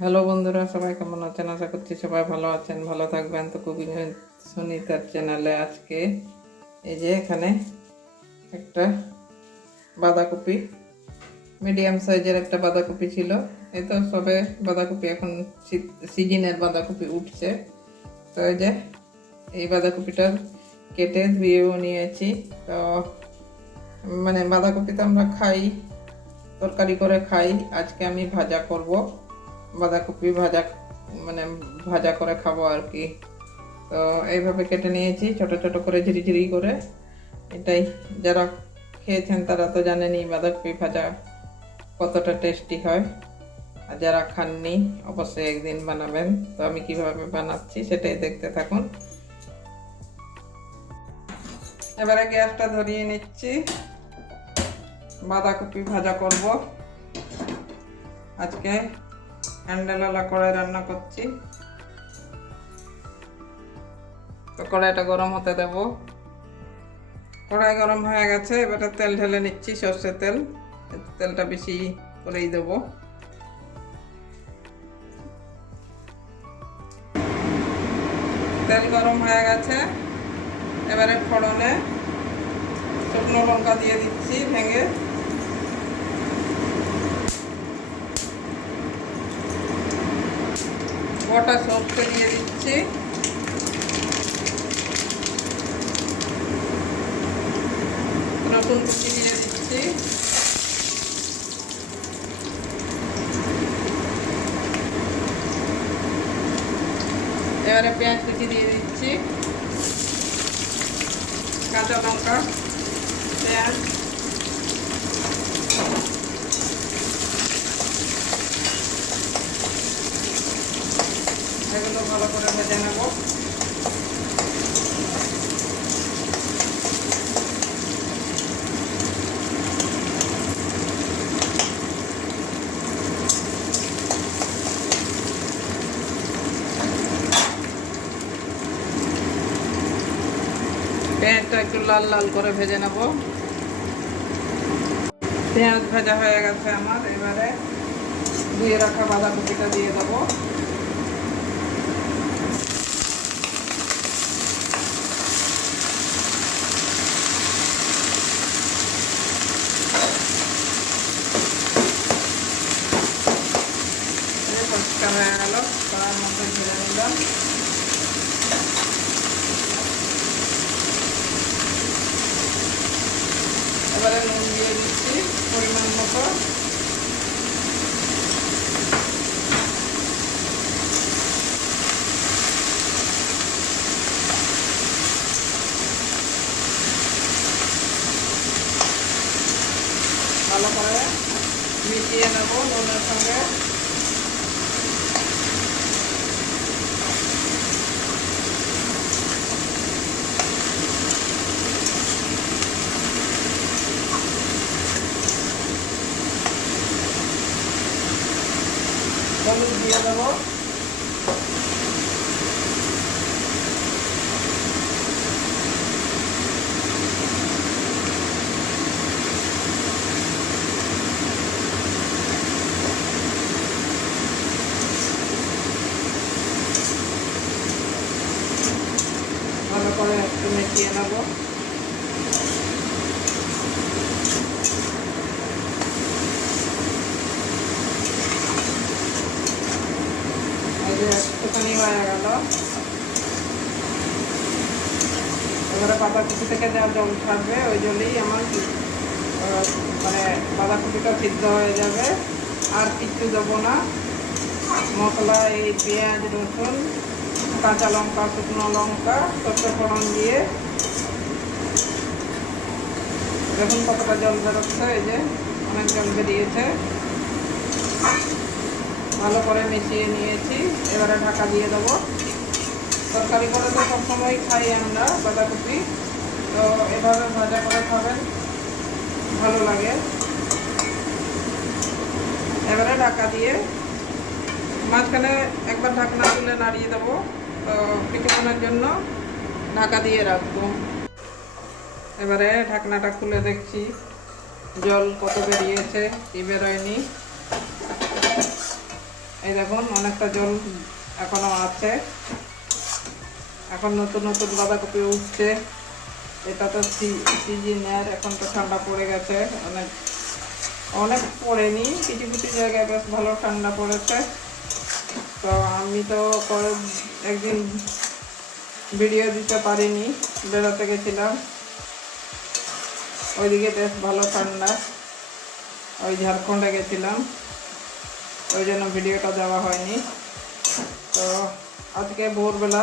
Hello বন্ধুরা, সবাই কেমন আছেন? আশা করছি সবাই ভালো আছেন। ভালো থাকবেন তো কুকিং সুনিতার চ্যানেলে আজকে। এই যে এখানে একটা বাঁধাকপি মিডিয়াম সাইজের একটা বাঁধাকপি ছিল। এই তো সবে বাঁধাকপি এখন সিজনের বাঁধাকপি উঠছে। তো এই যে এই বাঁধাকপিটা কেটে ধুয়েও নিয়েছি। তো মানে বাঁধাকপি তো আমরা খাই, তরকারি করে খাই। আজকে আমি ভাজা করব। বাঁধাকপি ভাজা মানে ভাজা করে খাব আর কি। তো এইভাবে কেটে নিয়েছি, ছোট ছোট করে ঝিরিঝিরি করে। এটাই যারা খেয়েছেন তারা তো জানেনই বাঁধাকপি ভাজা কতটা টেস্টি হয়। আর যারা খাননি, অবশ্যই একদিন বানাবেন। তো আমি কীভাবে বানাচ্ছি সেটাই দেখতে থাকুন। এবারে গ্যাসটা ধরিয়ে নিচ্ছি। বাঁধাকপি ভাজা করব। আজকে হ্যান্ডেলওয়ালা কড়াই রান্না করছি। তো কড়াইটা গরম হতে দেব। কড়াই গরম হয়ে গেছে, এবারে তেল ঢেলে নিচ্ছি, সর্ষের তেল। তেলটা বেশি করেই দেব। তেল গরম হয়ে গেছে। এবারে ফড়নে শুকনো লঙ্কা দিয়ে দিচ্ছি ভেঙে। গোটা সর্ষে দিয়ে দিচ্ছি। রসুন কুচি দিয়ে দিচ্ছি। এবারে পেঁয়াজ কুচি দিয়ে দিচ্ছি। কাঁচা লঙ্কা, পেঁয়াজ এগুলো ভালো করে ভেজে নেব। পেঁয়াজটা একটু লাল লাল করে ভেজে নেব। পেঁয়াজ ভাজা হয়ে গেছে আমার। এবারে দিয়ে রাখা বাঁধাকপিটা দিয়ে দেবো পরিষ্কার হয়ে গেল মধ্যে ঢেলে নিলাম এবারে নুন দিয়ে দিচ্ছি পরিমাণ মতো। ভালো করে মিশিয়ে নেব নুনের সঙ্গে। হলুদ দিয়ে দেবো। ভালো করে একটু মেখিয়ে নেব এই একটুখানি হয়ে গেল। এবারে বাঁধাকপি থেকে যা জল ছাড়বে ওই জলেই আমার মানে বাঁধাকপিটা সিদ্ধ হয়ে যাবে। আর কিচ্ছু দেবো না। মশলা, এই পেঁয়াজ, রসুন, কাঁচা লঙ্কা, শুকনো লঙ্কা ফোড়ন দিয়ে দেখুন কতটা জল বেরোচ্ছে। এই যে অনেক জল বেরিয়েছে। ভালো করে মিশিয়ে নিয়েছি। এবারে ঢাকা দিয়ে দেবো। তরকারি করে তো সবসময় খাই আমরা, বাঁধাকপি। তো এভাবে ভাজা করে খাবেন, ভালো লাগে। এবারে ঢাকা দিয়ে মাঝখানে একবার ঢাকনা তুলে নাড়িয়ে দেবো। তো কিছুক্ষণের জন্য ঢাকা দিয়ে রাখব। এবারে ঢাকনাটা খুলে দেখছি। জল কত বেরিয়েছে, কি বেরোয়নি। এই দেখুন, অনেকটা জল এখনও আছে। এখন নতুন নতুন বাঁধাকপি উঠছে। এটা তো সিজনের, এখন তো ঠান্ডা পড়ে গেছে। অনেক অনেক পড়েনি, কিছু কিছু জায়গায় বেশ ভালো ঠান্ডা পড়েছে। তো আমি তো কয়েক- একদিন ভিডিও দিতে পারিনি, বেড়াতে গেছিলাম। ওইদিকে বেশ ভালো ঠান্ডা। ওই ঝাড়খণ্ডে গেছিলাম। ওই জন্য ভিডিওটা দেওয়া হয়নি। তো আজকে ভোরবেলা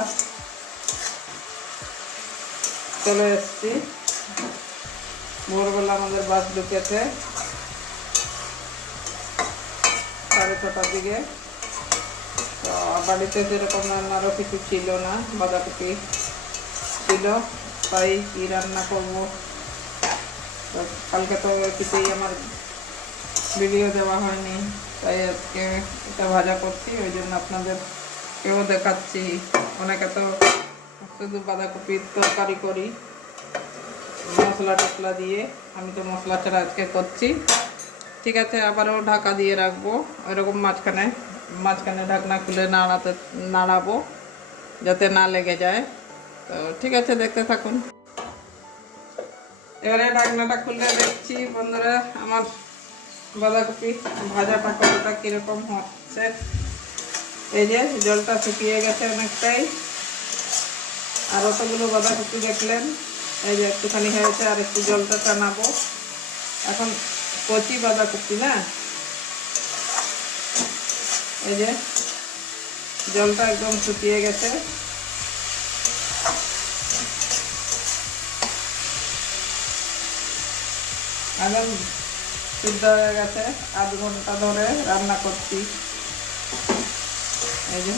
চলে এসেছি। ভোরবেলা আমাদের বাস ঢুকেছে। সাড়ে ছটার দিকে। তো বাড়িতে সেরকম রান্নারও কিছু ছিল না, বাঁধাকপি ছিল, তাই কি রান্না করব? তো কালকে তো কিছুই আমার ভিডিও দেওয়া হয়নি। তাই আজকে এটা ভাজা করছি, ওই জন্য আপনাদের কেউ দেখাচ্ছি। অনেকে তো শুধু বাঁধাকপির তরকারি করি, মশলা টসলা দিয়ে। আমি তো মশলা ছাড়া আজকে করছি। ঠিক আছে, আবারও ঢাকা দিয়ে রাখব। ওইরকম মাঝখানে মাঝখানে ঢাকনা খুলে নাড়াতে, নাড়াবো, যাতে না লেগে যায়। তো ঠিক আছে, দেখতে থাকুন। এবারে ঢাকনাটা খুলে দেখছি, বন্ধুরা, আমার বাঁধাকপি ভাজাটা কতটা কীরকম হচ্ছে? এই যে, জলটা শুকিয়ে গেছে অনেকটাই। আর অতগুলো বাঁধাকপি দেখলেন। এই যে, একটুখানি হয়েছে, আর একটু জলটা টানাবো। এখন কচি বাঁধাকপি না? এই যে, জলটা একদম শুকিয়ে গেছে। একদম সিদ্ধ হয়ে গেছে, আধ ঘণ্টা ধরে রান্না করছি। এই যে।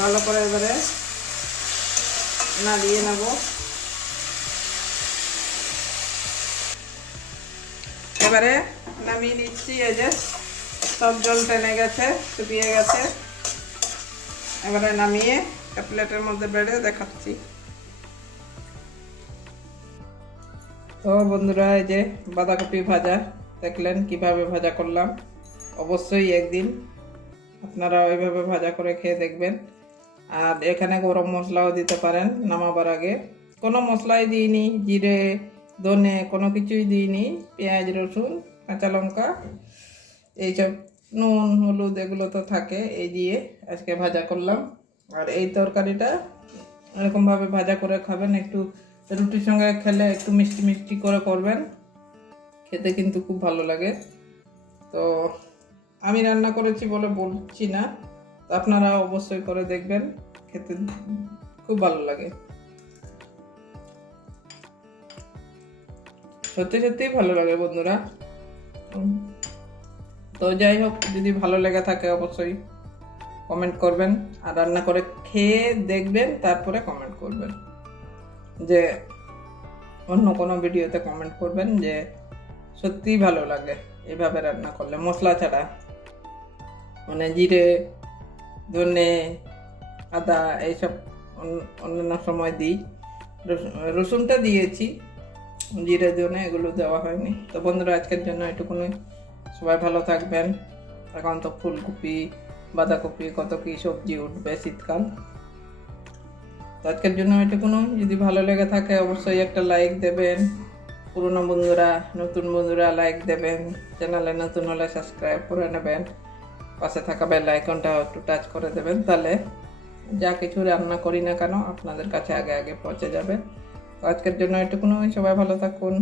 ভালো করে এবারে নাড়িয়ে নেব। এবারে নামিয়ে নিচ্ছি, এই যে সব জল টেনে গেছে, শুকিয়ে গেছে। এবারে নামিয়ে প্লেটের মধ্যে বেড়ে দেখাচ্ছি। তো বন্ধুরা, এই যে বাঁধাকপি ভাজা, দেখলেন কীভাবে ভাজা করলাম। অবশ্যই একদিন আপনারা ওইভাবে ভাজা করে খেয়ে দেখবেন। আর এখানে গরম মশলাও দিতে পারেন নামাবার আগে। কোনো মশলাই দিইনি, জিরে, ধনে, কোনো কিছুই দিইনি, পেঁয়াজ, রসুন, কাঁচা লঙ্কা, এইসব নুন, হলুদ, এগুলো তো থাকে, এই দিয়ে আজকে ভাজা করলাম। আর এই তরকারিটা এরকমভাবে ভাজা করে খাবেন, একটু রুটির সঙ্গে খেলে একটু মিষ্টি মিষ্টি করে করবেন। খেতে কিন্তু খুব ভালো লাগে। তো আমি রান্না করেছি বলে বলছি না। আপনারা অবশ্যই করে দেখবেন। খেতে খুব ভালো লাগে। সত্যি সত্যিই ভালো লাগে বন্ধুরা। তো যাই হোক, যদি ভালো লেগে থাকে অবশ্যই কমেন্ট করবেন। আর রান্না করে খেয়ে দেখবেন, তারপরে কমেন্ট করবেন। যে অন্য কোনো ভিডিওতে কমেন্ট করবেন যে সত্যিই ভালো লাগে এভাবে রান্না করলে। মশলা ছাড়া। মানে জিরে, ধনে, আদা এইসব অন্য- অন্যান্য সময় দিই। রসুন- রসুনটা দিয়েছি। জিরে, ধনে এগুলো দেওয়া হয়নি। তো বন্ধুরা, আজকের জন্য এটুকুনি সবাই ভালো থাকবেন। এখন তো ফুলকপি, বাঁধাকপি, কত কী সবজি উঠবে শীতকাল। আজকের জন্য এটুকুনো যদি ভালো লেগে থাকে অবশ্যই একটা লাইক দেবেন। পুরনো বন্ধুরা, নতুন বন্ধুরা লাইক দেবেন। চ্যানেলে নতুন হলে সাবস্ক্রাইব করে নেবেন। পাশে থাকা বেল আইকনটা একটু টাচ করে দেবেন তাহলে যা কিছু রান্না করি না কেন আপনাদের কাছে আগে আগে পৌঁছে যাবে। আজকের জন্য এটুকুনো সবাই ভালো থাকুন।